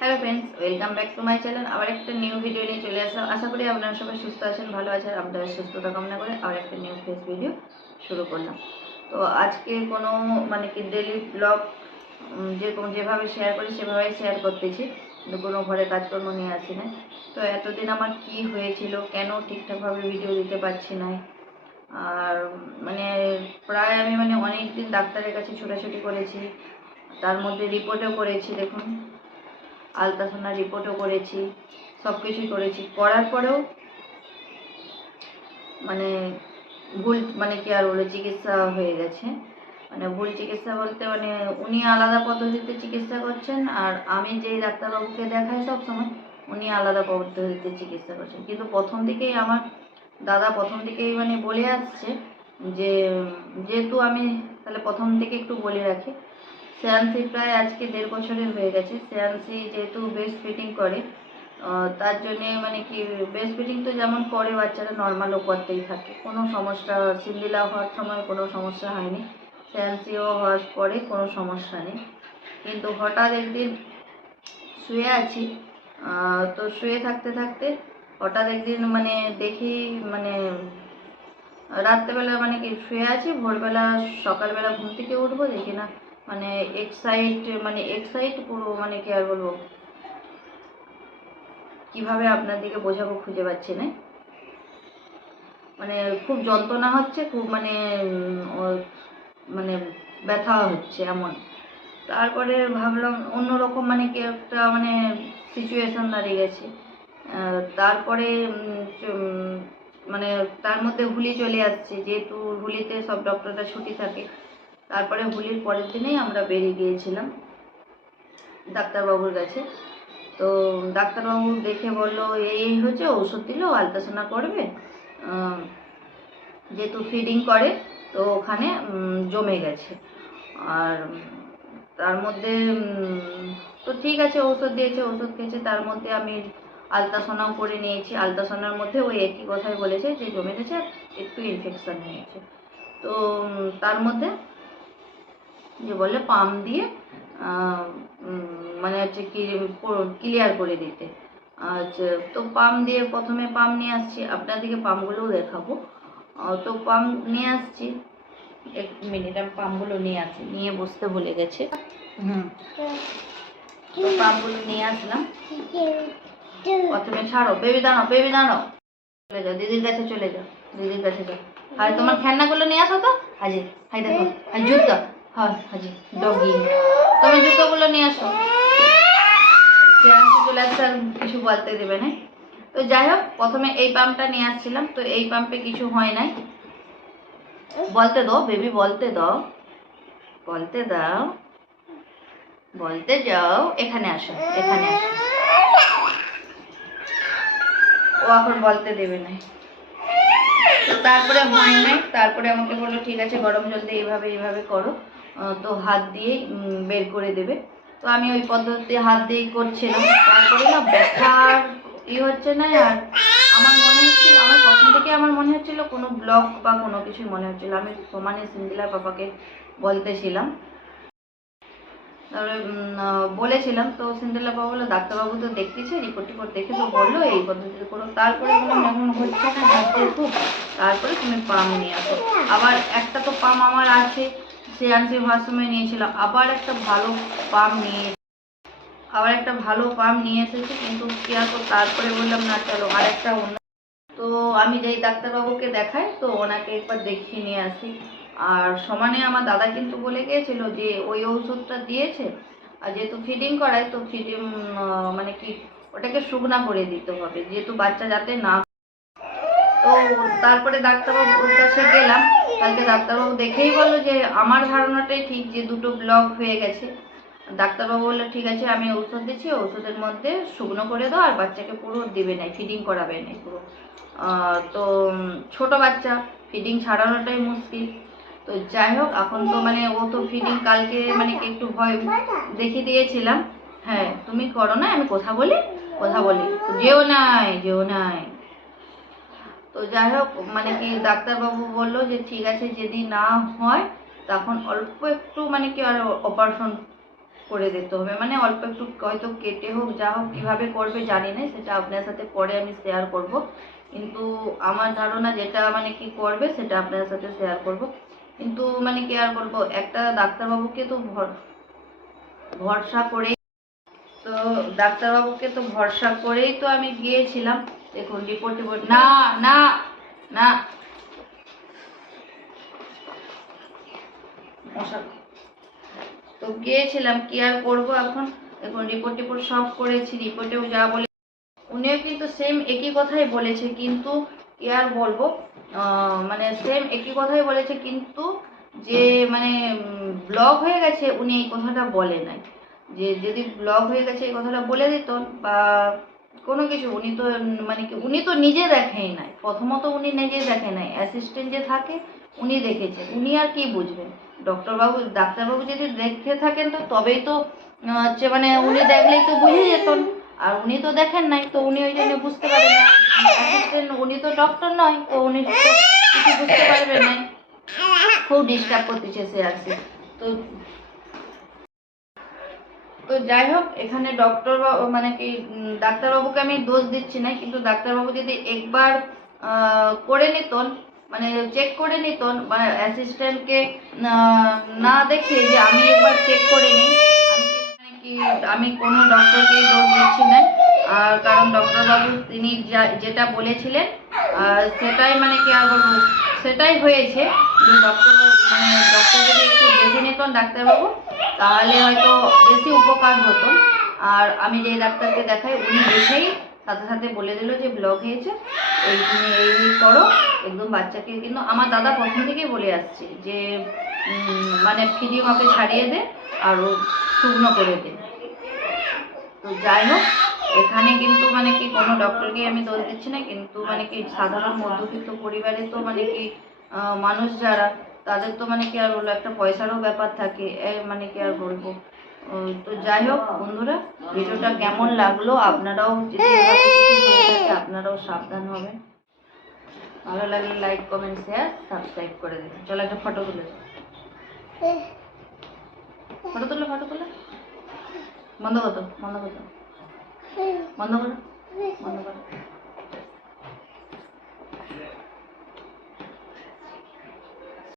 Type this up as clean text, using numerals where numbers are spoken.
Hello friends, welcome back to my channel. আবার একটা new video নিয়ে চলে আসলাম। আশা করি আপনারা সবাই সুস্থ আছেন, ভালো আছেন। আপনাদের সুস্থতা কামনা করে আবার একটা নিউ ফ্রেশ ভিডিও শুরু করলাম। তো আজকে কোনো ডেলি ব্লগ যেভাবে শেয়ার করি সেভাবেই শেয়ার করতেছি, কিন্তু কোনো ঘরে কাজকর্ম নিয়ে আসি না। তো এতদিন আমার কি হয়েছিল, কেন ঠিকঠাকভাবে ভিডিও দিতে পারছি না, আর প্রায় আমি অনেক দিন ডাক্তারের কাছে ছোটাছুটি করেছি, তার মধ্যে রিপোর্টও করেছি। দেখুন, আলট্রাসাউন্ড রিপোর্টও করেছি, সব কিছুই করেছি। করার পরেও ভুল কি আর বলে চিকিৎসা হয়ে গেছে। ভুল চিকিৎসা বলতে উনি আলাদা পদ্ধতিতে চিকিৎসা করছেন, আর আমি যেই ডাক্তারবাবুকে দেখাই সবসময় উনি আলাদা পদ্ধতিতে চিকিৎসা করছেন। কিন্তু প্রথম দিকেই আমার দাদা বলে আসছে যে, যেহেতু আমি তাহলে প্রথম থেকে একটু বলে রাখি, শ্রেয়াংশী প্রায় আজকে 1.5 বছরের হয়ে গেছে। শ্রেয়াংশী যেহেতু ব্রেস্ট ফিডিং করে, তার জন্যে ব্রেস্ট ফিডিং তো যেমন করে বাচ্চারা নর্মালও করতেই থাকে, কোনো সমস্যা, সিন্দিলা হওয়ার সময় কোনো সমস্যা হয়নি, শ্রেয়াংশীও হওয়ার পরে কোনো সমস্যা নেই। কিন্তু হঠাৎ একদিন শুয়ে আছি, তো শুয়ে থাকতে থাকতে হঠাৎ একদিন দেখি রাত্রেবেলা শুয়ে আছি, ভোরবেলা সকালবেলা ঘুম থেকে উঠবো, দেখি না এক সাইড পুরো কি আর বলবো, কিভাবে আপনাদেরকে বোঝাবো খুঁজে পাচ্ছি না। খুব যন্ত্রণা হচ্ছে, খুব ব্যথা হচ্ছে এমন। তারপরে ভাবলাম অন্যরকম কি একটা সিচুয়েশন দাঁড়িয়ে গেছে। তারপরে তার মধ্যে হুলি চলে আসছে, যেহেতু হুলিতে সব ডক্টররা ছুটি থাকে। তারপরে হুলির পরের দিনেই আমরা বেরিয়ে গিয়েছিলাম ডাক্তারবাবুর কাছে। তো ডাক্তারবাবু দেখে বললো এই হচ্ছে, ওষুধ দিল, আলট্রাসাউন্ড করবে, যেহেতু ফিডিং করে তো ওখানে জমে গেছে। আর তার মধ্যে তো ঠিক আছে, ওষুধ দিয়েছে, ওষুধ খেয়েছে। তার মধ্যে আমি আলট্রাসাউন্ডও করে নিয়েছি। আলট্রাসাউন্ডের মধ্যে ওই একই কথাই বলেছে যে জমে গেছে, একটু ইনফেকশন হয়েছে। তো তার মধ্যে যে বলে পাম্প দিয়ে ক্লিয়ার করে দিতে। আচ্ছা, তো পাম্প দিয়ে প্রথমে পাম্প নিয়ে আসছি, আপনাদেরকে পাম্পগুলোও দেখাবো। তো পাম্প নিয়ে আসছি, এক মিনিট, আমি পাম্পগুলো নিয়ে আসি, নিয়ে বসতে ভুলে গেছে। তো পাম্পগুলো নিয়ে আসলাম। প্রথমে ছাড়ো, বেবি দাঁড়াও, চলে যাও দিদির কাছে, চলে যাও দিদির কাছে যাও। আর তোমার খেলনাগুলো নিয়ে আসো তো। হাজি, হাই দেখো, আর জুতো, হ্যাঁ হাজি, ডগি, তোমার জুতোগুলো নিয়ে আসো। চলে আসছে, আর কিছু বলতে দেবে না। তো যাই হোক, প্রথমে এই পাম্পটা নিয়ে আসছিলাম। তো এই পাম্পে কিছু হয় নাই। বলতে দাও বেবি, বলতে দাও, বলতে দাও, বলতে যাও। এখানে আসো, এখানে আসো। ও এখন বলতে দেবে না। তো তারপরে হয় নাই। তারপরে আমাকে বললো ঠিক আছে, গরম জল দিয়ে এইভাবে এইভাবে করো, তো হাত দিয়ে বের করে দেবে। তো আমি ওই পদ্ধতি হাত দিয়েই করছিলাম। তারপরে না ব্যথার হচ্ছে না। আর আমার প্রথম থেকে মনে হচ্ছিল কোনো ব্লক বা কোনো কিছুই মনে হচ্ছিল। আমি সমানে সিন্দিলার পাপাকে বলতেছিলাম, তারপরে বলেছিলাম। তো সিন্দিলা বাবা বললো ডাক্তারবাবু তো দেখতেছে, রিপোর্ট টিপোর্ট দেখে তো বললো এই পদ্ধতি করো। তারপরে এখন হচ্ছে না হাতে খুব, তারপরে তুমি পাম নিয়ে আসো। আবার একটা তো পাম আমার আছে, শ্রেয়াংশী ভার্সমে নিয়েছিলাম, আবার একটা ভালো পাম নিয়ে এসেছি। কিন্তু কি আর, তো তারপরে বললাম না চলো আরেকটা অন্য। তো আমি যেই ডাক্তারবাবুকে দেখাই, তো ওনাকে একবার দেখিয়ে নিয়ে আসি। আর সমানে আমার দাদা কিন্তু বলে গিয়েছিল যে ওই ওষুধটা দিয়েছে, আর যেহেতু ফিডিং করায় তো ফিডিং ওটাকে শুকনা করে দিতে হবে, যেহেতু বাচ্চা যাতে না। তো তারপরে ডাক্তারবাবুর কাছে গেলাম। কালকে ডাক্তারবাবু দেখেই বললো যে আমার ধারণাটাই ঠিক, যে দুটো ব্লক হয়ে গেছে। ডাক্তারবাবু বললো ঠিক আছে, আমি ওষুধ দিচ্ছি, ওষুধের মধ্যে শুকনো করে দাও, আর বাচ্চাকে পুরো দেবে না, ফিডিং করাবে না পুরো। তো ছোট বাচ্চা, ফিডিং ছাড়ানোটাই মুশকিল। তো যাই হোক, এখন তো ও তো ফিডিং কালকে একটু ভয় দেখিয়ে দিয়েছিলাম। হ্যাঁ তুমি করো না, আমি কথা বলি, যেও নাই। তো যাই হোক, ডাক্তারবাবু বললো যে ঠিক আছে, যদি না হয় তখন অল্প একটু আর অপারেশন করে দিতে হবে, মানে অল্প একটু হয়তো কেটে হোক যা হোক, কীভাবে করবে জানি না, সেটা আপনার সাথে পরে আমি শেয়ার করব। কিন্তু আমার ধারণা যেটা মানে কি করবে সেটা আপনার সাথে শেয়ার করব। কিন্তু মানে কি আর বলবো, একটা ডাক্তারবাবুকে তো ভরসা করেই, তো ডাক্তারবাবুকে তো ভরসা করেই তো আমি গিয়েছিলাম। দেখুন রিপোর্টে না না না মশা, তো গিয়েছিলাম, কি আর করবো এখন। দেখুন রিপোর্ট সব করেছি, রিপোর্টেও যা বলে উনিও কিন্তু সেম একই কথাই বলেছে, কিন্তু কি আর বলবো, মানে সেম একই কথাই বলেছে, কিন্তু যে মানে ব্লক হয়ে গেছে উনি এই কথাটা বলে নাই। যে যদি ব্লক হয়ে গেছে এই কথাটা বলে দিত বা কোনো কিছু, উনি তো মানে কি উনি তো নিজে দেখেই নাই, প্রথমত উনি নিজে দেখে নাই, অ্যাসিস্ট্যান্ট যে থাকে উনি দেখেছে, উনি আর কি বুঝবেন। ডাক্তারবাবু যদি দেখে থাকেন তো তবেই তো হচ্ছে, মানে উনি দেখলেই তো বুঝে যেতেন, আর উনি তো দেখেন নাই, তো উনি ওই জন্য বুঝতে পারেন না। অ্যাসিস্ট্যান্ট উনি তো ডক্টর নয়, তো উনি তো কিছু বুঝতে পারবেন না। খুব ডিস্টার্ব করতেছে সে আর কি। তো তো যাই হোক, এখানে মানে কি ডাক্তারবাবুকে আমি দোষ দিচ্ছি না, কিন্তু ডাক্তারবাবু যদি একবার করে নিতন, মানে চেক করে নিতন, মানে অ্যাসিস্ট্যান্টকে না দেখে যে আমি একবার চেক করে নিই, মানে কি আমি কোনো ডক্টরকেই দোষ দিচ্ছি না। আর কারণ ডক্টরবাবু তিনি যেটা বলেছিলেন সেটাই মানে কি আর বলবো, সেটাই হয়েছে। ডক্টর যদি একটু দেখে নিতেন ডাক্তারবাবু, তাহলে হয়তো বেশি উপকার হতো। আর আমি যে ডাক্তারকে দেখাই উনি দেখেই সাথে সাথে বলে দিল যে ব্লক হয়েছে, তুমি এই করো একদম বাচ্চাকে। কিন্তু আমার দাদা প্রথম থেকেই বলে আসছে যে মানে ফিডিং ওকে ছাড়িয়ে দে আর শুকনো করে দে। তো যাই হোক, এখানে কিন্তু মানে কি কোনো ডক্টরকে আমি দোষ দিচ্ছি না, কিন্তু মানে কি সাধারণ মধ্যবিত্ত পরিবারে তো মানে কি মানুষ যারা, তাদের তো মানে কি আর বলবো, একটা পয়সারও ব্যাপার থাকে, মানে কি আর বলবো। তো যাই হোক বন্ধুরা, ভিডিওটা কেমন লাগলো, আপনারাও যদি এরকম কিছু হয়ে থাকে আপনারাও সাবধান হবেন। ভালো লাগলে লাইক কমেন্ট শেয়ার সাবস্ক্রাইব করে দেবেন। চলো একটা ফটো তুলে ফটো তুলে বন্ধ করো বন্ধ করো বন্ধ করো বন্ধ করো।